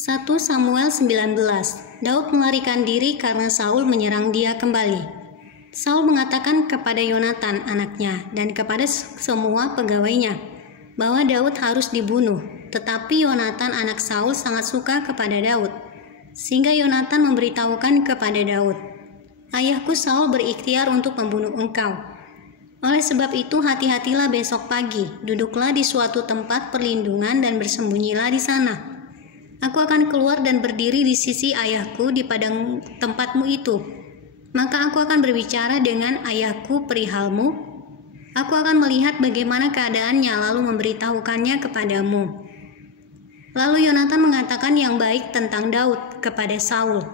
1 Samuel 19. Daud melarikan diri karena Saul menyerang dia kembali. Saul mengatakan kepada Yonatan anaknya dan kepada semua pegawainya bahwa Daud harus dibunuh. Tetapi Yonatan anak Saul sangat suka kepada Daud, sehingga Yonatan memberitahukan kepada Daud, "Ayahku Saul berikhtiar untuk membunuh engkau. Oleh sebab itu hati-hatilah besok pagi, duduklah di suatu tempat perlindungan dan bersembunyilah di sana. Aku akan keluar dan berdiri di sisi ayahku di padang tempatmu itu. Maka aku akan berbicara dengan ayahku perihalmu. Aku akan melihat bagaimana keadaannya lalu memberitahukannya kepadamu." Lalu Yonatan mengatakan yang baik tentang Daud kepada Saul.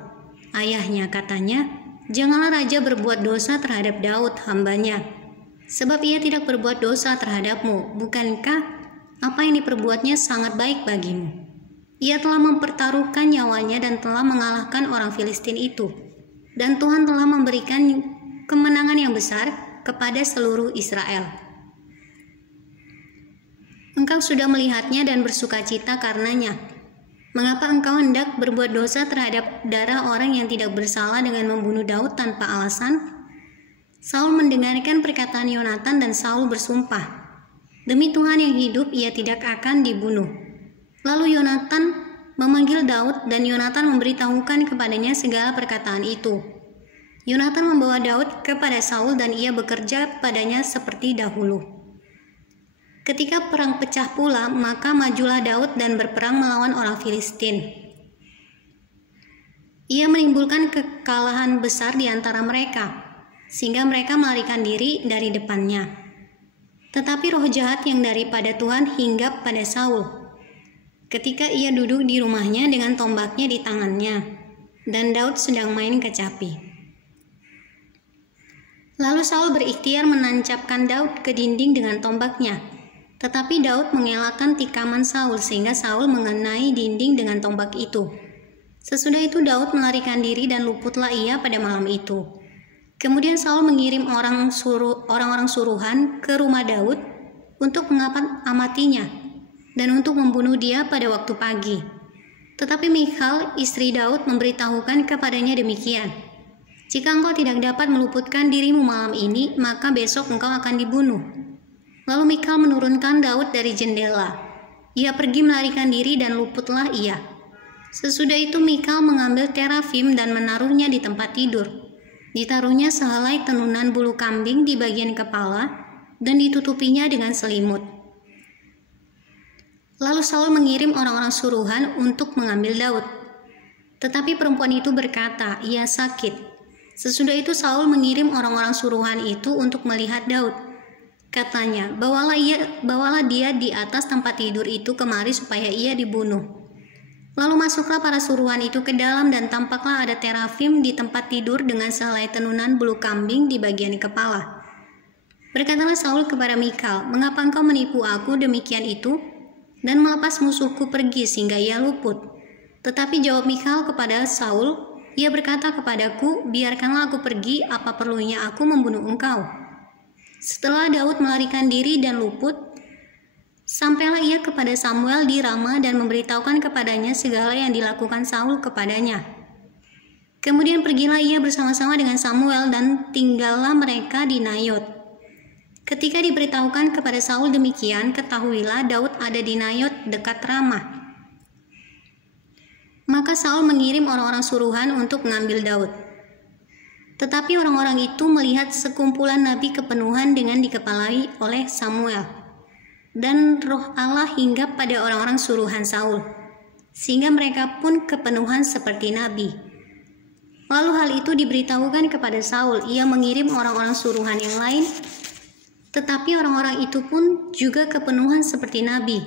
Ayahnya katanya, "Janganlah raja berbuat dosa terhadap Daud hambanya, sebab ia tidak berbuat dosa terhadapmu. Bukankah apa yang diperbuatnya sangat baik bagimu? Ia telah mempertaruhkan nyawanya dan telah mengalahkan orang Filistin itu. Dan Tuhan telah memberikan kemenangan yang besar kepada seluruh Israel. Engkau sudah melihatnya dan bersukacita karenanya. Mengapa engkau hendak berbuat dosa terhadap darah orang yang tidak bersalah dengan membunuh Daud tanpa alasan?" Saul mendengarkan perkataan Yonatan dan Saul bersumpah, "Demi Tuhan yang hidup, ia tidak akan dibunuh." Lalu Yonatan memanggil Daud dan Yonatan memberitahukan kepadanya segala perkataan itu. Yonatan membawa Daud kepada Saul dan ia bekerja padanya seperti dahulu. Ketika perang pecah pula, maka majulah Daud dan berperang melawan orang Filistin. Ia menimbulkan kekalahan besar di antara mereka, sehingga mereka melarikan diri dari depannya. Tetapi roh jahat yang daripada Tuhan hinggap pada Saul ketika ia duduk di rumahnya dengan tombaknya di tangannya, dan Daud sedang main kecapi. Lalu Saul berikhtiar menancapkan Daud ke dinding dengan tombaknya, tetapi Daud mengelakkan tikaman Saul sehingga Saul mengenai dinding dengan tombak itu. Sesudah itu Daud melarikan diri dan luputlah ia pada malam itu. Kemudian Saul mengirim orang-orang suruhan ke rumah Daud untuk mengamatinya dan untuk membunuh dia pada waktu pagi. Tetapi Michal, istri Daud, memberitahukan kepadanya demikian, "Jika engkau tidak dapat meluputkan dirimu malam ini, maka besok engkau akan dibunuh." Lalu Michal menurunkan Daud dari jendela. Ia pergi melarikan diri dan luputlah ia. Sesudah itu Michal mengambil terafim dan menaruhnya di tempat tidur. Ditaruhnya sehelai tenunan bulu kambing di bagian kepala dan ditutupinya dengan selimut. Lalu Saul mengirim orang-orang suruhan untuk mengambil Daud. Tetapi perempuan itu berkata, "Ia sakit." Sesudah itu Saul mengirim orang-orang suruhan itu untuk melihat Daud. Katanya, bawalah dia di atas tempat tidur itu kemari supaya ia dibunuh." Lalu masuklah para suruhan itu ke dalam dan tampaklah ada terafim di tempat tidur dengan sehelai tenunan bulu kambing di bagian kepala. Berkatalah Saul kepada Michal, "Mengapa engkau menipu aku demikian itu dan melepas musuhku pergi sehingga ia luput?" Tetapi jawab Michal kepada Saul, "Ia berkata kepadaku, biarkanlah aku pergi, apa perlunya aku membunuh engkau?" Setelah Daud melarikan diri dan luput, sampailah ia kepada Samuel di Rama dan memberitahukan kepadanya segala yang dilakukan Saul kepadanya. Kemudian pergilah ia bersama-sama dengan Samuel dan tinggallah mereka di Nayot. Ketika diberitahukan kepada Saul demikian, ketahuilah Daud ada di Nayot dekat Ramah. Maka Saul mengirim orang-orang suruhan untuk mengambil Daud. Tetapi orang-orang itu melihat sekumpulan nabi kepenuhan dengan dikepalai oleh Samuel. Dan roh Allah hinggap pada orang-orang suruhan Saul, sehingga mereka pun kepenuhan seperti nabi. Lalu hal itu diberitahukan kepada Saul. Ia mengirim orang-orang suruhan yang lain, tetapi orang-orang itu pun juga kepenuhan seperti nabi.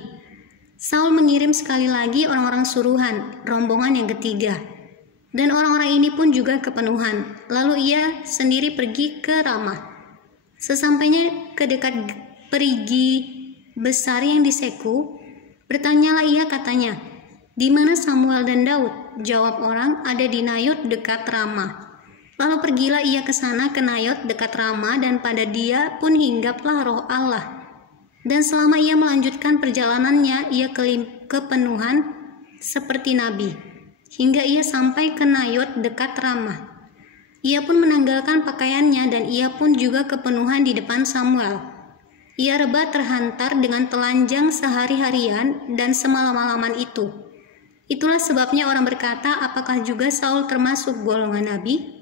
Saul mengirim sekali lagi orang-orang suruhan, rombongan yang ketiga. Dan orang-orang ini pun juga kepenuhan. Lalu ia sendiri pergi ke Ramah. Sesampainya ke dekat perigi besar yang di Seku, bertanyalah ia katanya, "Di mana Samuel dan Daud?" Jawab orang, "Ada di Nayot dekat Ramah." Lalu pergilah ia ke sana ke Nayot dekat Ramah dan pada dia pun hinggaplah roh Allah. Dan selama ia melanjutkan perjalanannya, ia kepenuhan seperti nabi, hingga ia sampai ke Nayot dekat Ramah. Ia pun menanggalkan pakaiannya dan ia pun juga kepenuhan di depan Samuel. Ia rebah terhantar dengan telanjang sehari-harian dan semalam-malaman itu. Itulah sebabnya orang berkata, apakah juga Saul termasuk golongan nabi?